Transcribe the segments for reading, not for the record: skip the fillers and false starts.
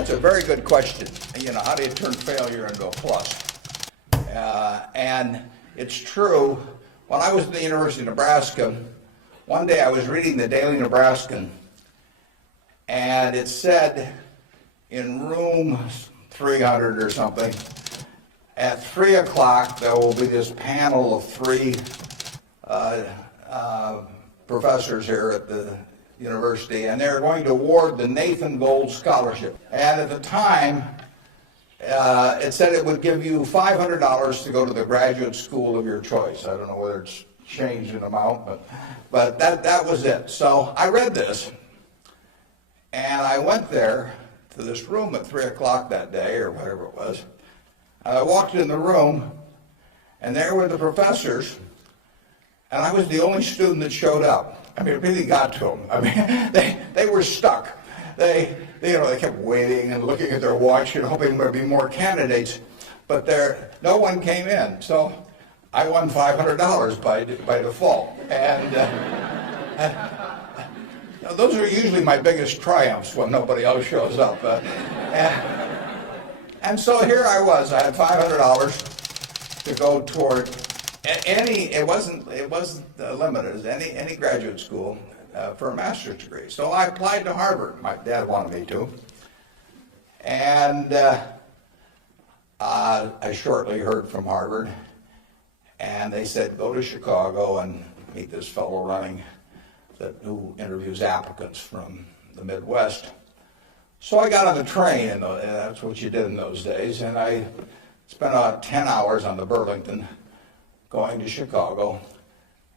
That's a very good question. You know, how do you turn failure into a plus? And it's true. When I was at the University of Nebraska, one day I was reading the Daily Nebraskan, and it said in room 300 or something, at 3 o'clock there will be this panel of three professors here at the university, and they're going to award the Nathan Gold Scholarship. And at the time, it said it would give you $500 to go to the graduate school of your choice. I don't know whether it's changed in amount, but that was it. So I read this, and I went there to this room at 3 o'clock that day, or whatever it was. And I walked in the room, and there were the professors, and I was the only student that showed up. I mean, it really got to them. I mean, they were stuck. They kept waiting and looking at their watch and hoping there'd be more candidates, but no one came in. So I won $500 by default, and those are usually my biggest triumphs when nobody else shows up. And so here I was. I had $500 to go toward any. It wasn't limited as any graduate school for a master's degree. So I applied to Harvard. My dad wanted me to, and I shortly heard from Harvard, and they said go to Chicago and meet this fellow who interviews applicants from the Midwest. So I got on the train, and that's what you did in those days, and I spent about 10 hours on the Burlington going to Chicago.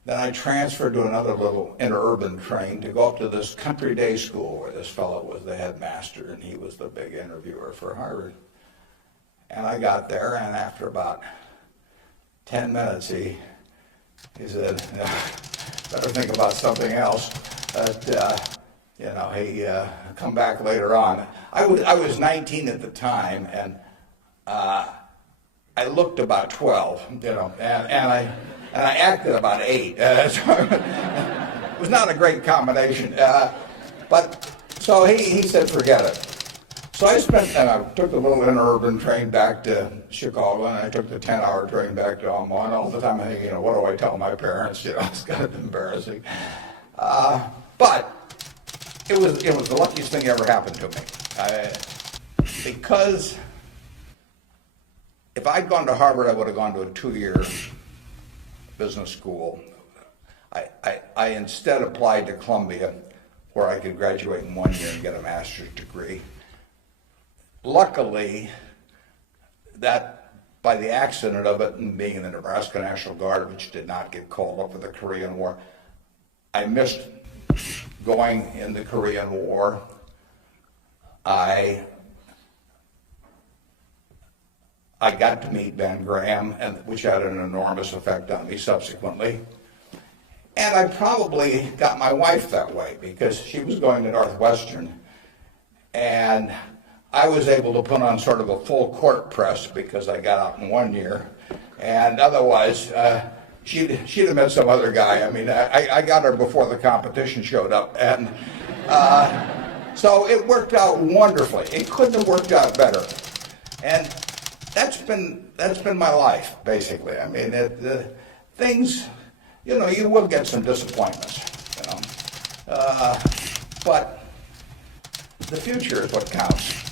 Then I transferred to another little interurban train to go up to this country day school where this fellow was the headmaster, and he was the big interviewer for Harvard. And I got there, and after about 10 minutes, he said, better think about something else. But, he come back later on. I was 19 at the time, and I looked about 12, and I acted about 8. It was not a great combination. So he said, forget it. So I took the little interurban train back to Chicago, and I took the 10-hour train back to Omaha, and all the time I think, what do I tell my parents? It's kind of embarrassing. But it was the luckiest thing ever happened to me. Because if I'd gone to Harvard, I would have gone to a 2-year business school. I instead applied to Columbia, where I could graduate in 1 year and get a master's degree. Luckily, that by the accident of it and being in the Nebraska National Guard, which did not get called up for the Korean War, I missed going in the Korean War. I got to meet Ben Graham, which had an enormous effect on me subsequently. And I probably got my wife that way because she was going to Northwestern, and I was able to put on sort of a full court press because I got out in 1 year, and otherwise she'd have met some other guy. I mean, I got her before the competition showed up, and so it worked out wonderfully. It couldn't have worked out better, and that's been my life basically. I mean, things, you will get some disappointments, but the future is what counts.